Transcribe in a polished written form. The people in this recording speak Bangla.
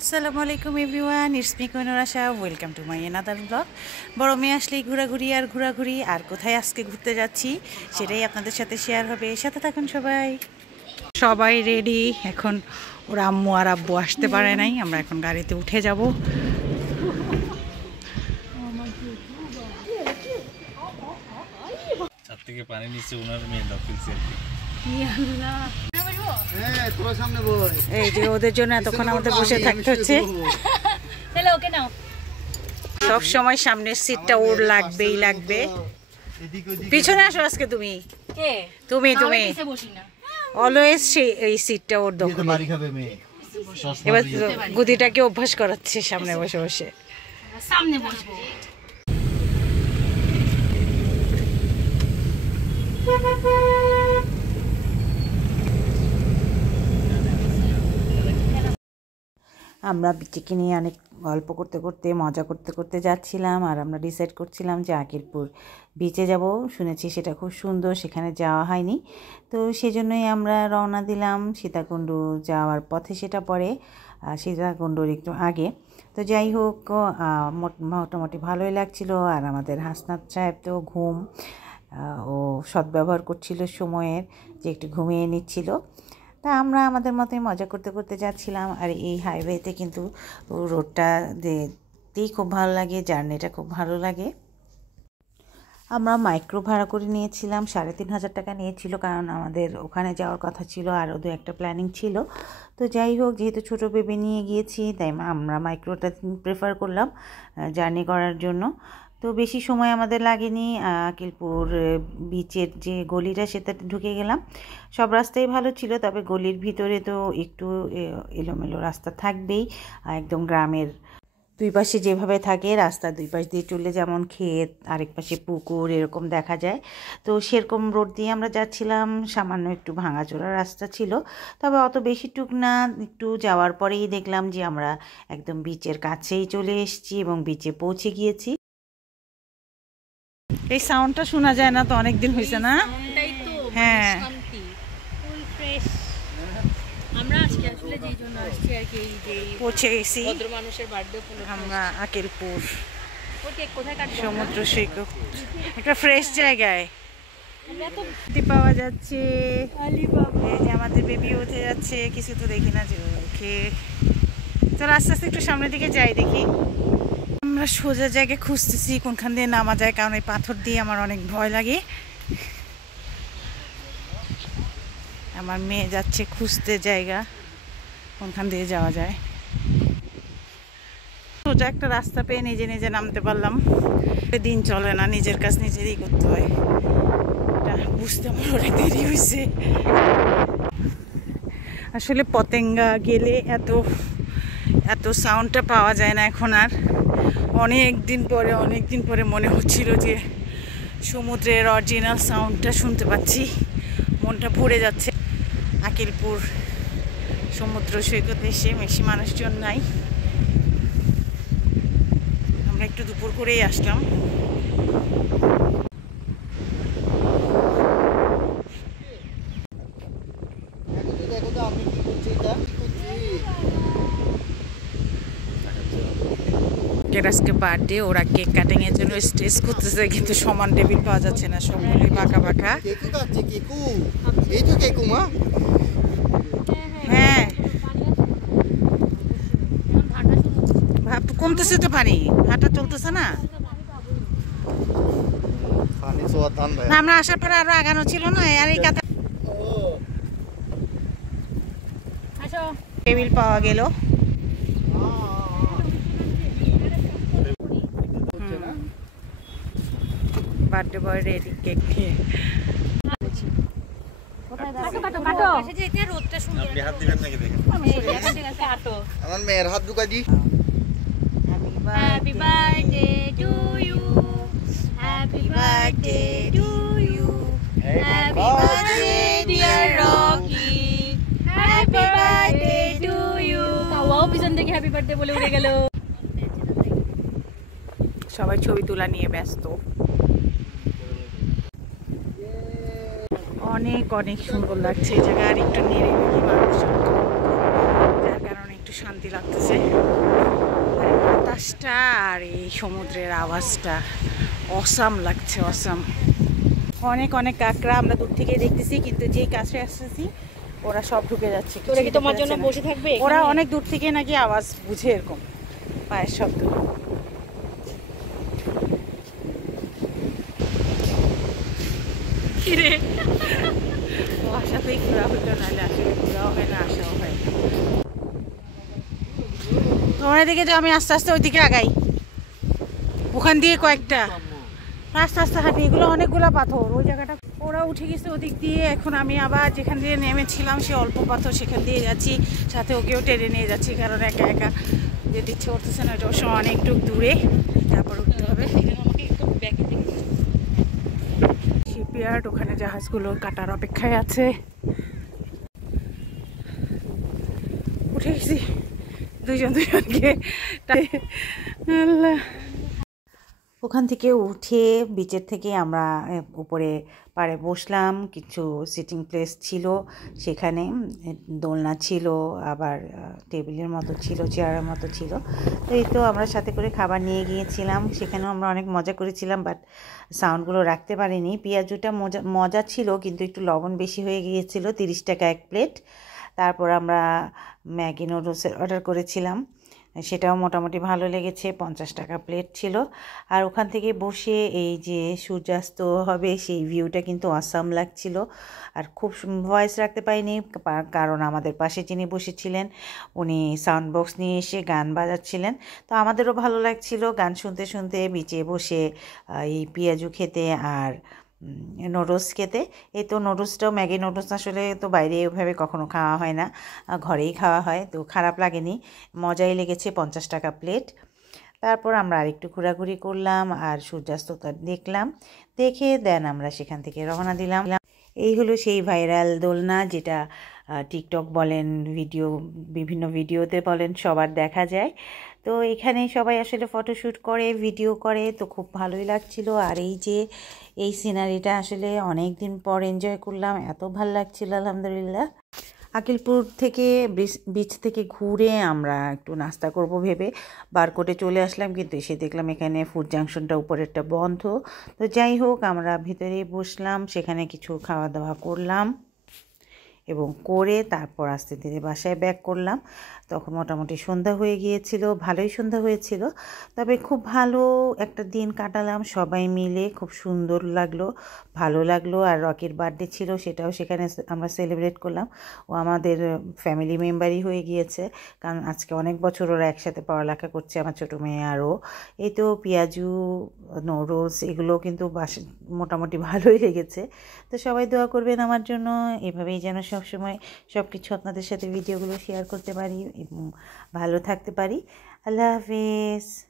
আসসালামু আলাইকুম everyone, it's me Kohinoor Asha. Welcome to my another blog. বড় মেয়ে আসলেই ঘোরাঘুরি আর কোথায় আজকে ঘুরতে যাচ্ছি সেটাই আপনাদের সাথে শেয়ার হবে। সাথে থাকুন সবাই রেডি। এখন ওর আম্মু আর আব্বু আসতে পারে নাই, আমরা এখন গাড়িতে উঠে যাব। ছাদ থেকে পানি নিচে ওনার মেয়ে ফেলছে আর কি। এই যে ওদের জন্য এতক্ষণ আমাদের বসে থাকতে হচ্ছে। সব সময় সামনের সিটটা ওর লাগবে। পিছনে আসো আজকে তুমি অলওয়েজ এই সিটটা ওর দখল। এবার গুদিটাকে অভ্যাস করাচ্ছে সামনে বসে বসে। আমরা বিচিকে নিয়ে অনেক গল্প করতে মজা করতে যাচ্ছিলাম, আর আমরা ডিসাইড করছিলাম যে আকিলপুর বিচে যাব। শুনেছি সেটা খুব সুন্দর, সেখানে যাওয়া হয়নি, তো সেজন্যই আমরা রওনা দিলাম। সীতাকুণ্ড যাওয়ার পথে সেটা পড়ে, সীতাকুণ্ডর একটু আগে। তো যাই হোক, মোটামুটি ভালোই লাগছিল। আর আমাদের হাসনাত সাহেব তো ও সদ্ব্যবহার করছিল সময়ের, যে একটু ঘুমিয়ে নিচ্ছিল। তা আমরা আমাদের মতোই মজা করতে যাচ্ছিলাম। আর এই হাইওয়েতে কিন্তু রোডটা দেখতেই খুব ভালো লাগে, জার্নিটা খুব ভালো লাগে। আমরা মাইক্রো ভাড়া করে নিয়েছিলাম, 3,500 টাকা নিয়েছিল, কারণ আমাদের ওখানে যাওয়ার কথা ছিল, আরও একটা প্ল্যানিং ছিল। তো যাই হোক, যেহেতু ছোটো বেবি নিয়ে গিয়েছি, তাই আমরা মাইক্রোটা প্রেফার করলাম জার্নি করার জন্য। তো বেশি সময় আমাদের লাগেনি। আকিলপুর বিচের যে গলিটা, সেটাতে ঢুকে গেলাম। সব রাস্তাই ভালো ছিল, তবে গলির ভিতরে তো একটু এলোমেলো রাস্তা থাকবেই। একদম গ্রামের দুই পাশে যেভাবে থাকে, রাস্তার দুই পাশ দিয়ে চললে যেমন ক্ষেত, আরেক পাশে পুকুর এরকম দেখা যায়। তো সেরকম রোড দিয়ে আমরা যাচ্ছিলাম। সামান্য একটু ভাঙাচোরা রাস্তা ছিল, তবে অত বেশি টুক না। একটু যাওয়ার পরেই দেখলাম যে আমরা একদম বিচের কাছেই চলে এসেছি এবং বিচে পৌঁছে গিয়েছি। এই সাউন্ডটা শোনা যায় না তো, অনেকদিন হয়েছে না? হ্যাঁ, আমরা আজকে আসলে যেই জন্য আসছি আর কি, পৌঁছে গেছি ভদ্র মানুষের বার্থডে উপলক্ষে আমরা আকিলপুর কোথায় কাটবো? সমুদ্র সৈকত, একটা ফ্রেশ জায়গায় পাওয়া যাচ্ছে। এই যে আমাদের বেবি উঠে যাচ্ছে, কিছু তো দেখি না যে ওকে। চলো আস্তে আস্তে একটু সামনের দিকে যাই, দেখি। আমরা সোজা জায়গায় খুঁজতেছি কোনখান দিয়ে নামা যায়, কারণ এই পাথর দিয়ে আমার অনেক ভয় লাগে। আমার মেয়ে যাচ্ছে খুঁজতে জায়গা কোনখান দিয়ে যাওয়া যায়। সোজা একটা রাস্তা পেয়ে নিজে নামতে পারলাম। দিন চলে না, নিজের কাজ নিজেরই করতে হয়, এটা বুঝতে আমার অনেক দেরি হয়েছে। আসলে পতেঙ্গা গেলে এত সাউন্ডটা পাওয়া যায় না এখন আর। অনেক দিন পরে মনে হচ্ছিল যে সমুদ্রের অরিজিনাল সাউন্ডটা শুনতে পাচ্ছি, মনটা ভরে যাচ্ছে। আকিলপুর সমুদ্র সৈকতে এসে বেশি মানুষজন নাই, আমরা একটু দুপুর করেই আসলাম। আজকে বার্থডে, ওরা কেক কাটিং এর জন্য স্টেজ করতেছে, কিন্তু সমান টেবিল পাওয়া যাচ্ছে না, সবগুলোই বাঁকা। হ্যাঁ, কমতেছে তো পানি, হাঁটা চলতেছে না। আমরা আসার পরে আরো আগানো ছিল না, আর এই কাতা টেবিল পাওয়া গেল। বার্থডে বয় রেডি কেক নিয়ে। আমার মেয়ের হাত ঢুকাই দি। Happy birthday to you, happy birthday to you, happy birthday dear Rocky, happy birthday to you. তাও পিছন থেকে হ্যাপি বার্থডে বলে উড়ে গেল। সবাই ছবি তোলা নিয়ে ব্যস্ত। অনেক সুন্দর লাগছে এই জায়গা, আর একটু নিরিবিলি মানুষজন, যার কারণে একটু একটু শান্তি লাগতেছে। আর বাতাসটা আর এই সমুদ্রের আওয়াজটা অসাম লাগছে, অসাম। অনেক অনেক কাঁকড়া আমরা দূর থেকে দেখতেছি, কিন্তু যেই কাছে আসতেছি ওরা সব ঢুকে যাচ্ছে। ওরা কি তোমার জন্য বসে থাকবে? ওরা অনেক দূর থেকে নাকি আওয়াজ বুঝে, এরকম পায়ের শব্দ। কিরে আসাতেই ঘোরা হইতো, নাহলে আসলে ঘোরাও হয় না, আসাও হয় না। তোমার দিকে যে আমি আস্তে আস্তে ওইদিকে আগাই, ওখান দিয়ে কয়েকটা আস্তে আস্তে হাঁটি। এগুলো অনেকগুলো পাথর, ওই জায়গাটা ওরা উঠে গেছে ওদিক দিয়ে। এখন আমি আবার যেখান দিয়ে নেমেছিলাম সে অল্প পাথর, সেখান দিয়ে যাচ্ছি, সাথে ওকেও টেনে নিয়ে যাচ্ছি, কারণ একা একা যেতে ইচ্ছে করতেছে না। এটা অবশ্য অনেকটু দূরে, তারপর উঠতে হবে। শিপইয়ার্ড, ওখানে জাহাজগুলো কাটার অপেক্ষায় আছে। উঠে গেছি দুজনকে। আল্লাহ, ওখান থেকে উঠে বিচের থেকে আমরা উপরে পাড়ে বসলাম। কিছু সিটিং প্লেস ছিল সেখানে, দোলনা ছিল, আবার টেবিলের মতো ছিল, চেয়ারের মতো ছিল। তো এই তো আমরা সাথে করে খাবার নিয়ে গিয়েছিলাম, সেখানেও আমরা অনেক মজা করেছিলাম, বাট সাউন্ডগুলো রাখতে পারিনি। পেঁয়াজুটা মজা ছিল, কিন্তু একটু লবণ বেশি হয়ে গিয়েছিল। 30 টাকা 1 প্লেট। তারপর আমরা ম্যাগি নুডলসের অর্ডার করেছিলাম, সেটাও মোটামুটি ভালো লেগেছে। 50 টাকা প্লেট ছিল। আর ওখান থেকে বসে এই যে সূর্যাস্ত হবে সেই ভিউটা কিন্তু অসাম লাগছিল। আর খুব ভয়েস রাখতে পারিনি, কারণ আমাদের পাশে যিনি বসেছিলেন উনি সাউন্ড বক্স নিয়ে এসে গান বাজাচ্ছিলেন। তো আমাদেরও ভালো লাগছিল গান শুনতে শুনতে বিচে বসে এই পেঁয়াজু খেতে আর নুডলস খেতে। এই তো নুডলসটাও, ম্যাগি নুডলস আসলে তো বাইরে ওইভাবে কখনো খাওয়া হয় না, ঘরেই খাওয়া হয়, তো খারাপ লাগেনি, মজাই লেগেছে। 50 টাকা প্লেট। তারপর আমরা আরেকটু ঘোরাঘুরি করলাম আর সূর্যাস্তটা দেখলাম। দেখে দেন আমরা সেখান থেকে রওনা দিলাম। এই হলো সেই ভাইরাল দোলনা, যেটা টিকটক বলেন, বিভিন্ন ভিডিওতে বলেন, সবার দেখা যায়। তো এখানে সবাই আসলে ফটোশ্যুট করে, ভিডিও করে, তো খুব ভালোই লাগছিল। আর এই যে এই সিনারিটা আসলে অনেক দিন পর এনজয় করলাম, এত ভালো লাগছিল আলহামদুলিল্লাহ। আকিলপুর থেকে বিচ থেকে ঘুরে আমরা একটু নাস্তা করব ভেবে বারকোটে চলে আসলাম, কিন্তু এসে দেখলাম এখানে ফুড জাংশনটা উপরেরটা বন্ধ। তো যাই হোক, আমরা ভিতরে বসলাম, সেখানে কিছু খাওয়া দাওয়া করলাম এবং করে তারপর আস্তে ধীরে বাসায় ব্যাক করলাম। তখন মোটামুটি সন্ধ্যা হয়ে গিয়েছিল, ভালোই সন্ধ্যা হয়েছিল। তবে খুব ভালো একটা দিন কাটালাম সবাই মিলে, খুব সুন্দর লাগলো, ভালো লাগলো। আর রকির বার্থডে ছিল, সেটাও সেখানে আমরা সেলিব্রেট করলাম। ও আমাদের ফ্যামিলি মেম্বারই হয়ে গিয়েছে, কারণ আজকে অনেক বছর ওরা একসাথে পড়ালেখা করছে, আমার ছোটো মেয়ে আরও। এই তো পেঁয়াজু, নুডলস, এগুলো কিন্তু মোটামুটি ভালোই লেগেছে। তো সবাই দোয়া করবেন আমার জন্য, এভাবেই যেন সবসময় সব কিছু আপনাদের সাথে ভিডিওগুলো শেয়ার করতে পারি এবং ভালো থাকতে পারি। আল্লাহ হাফেজ।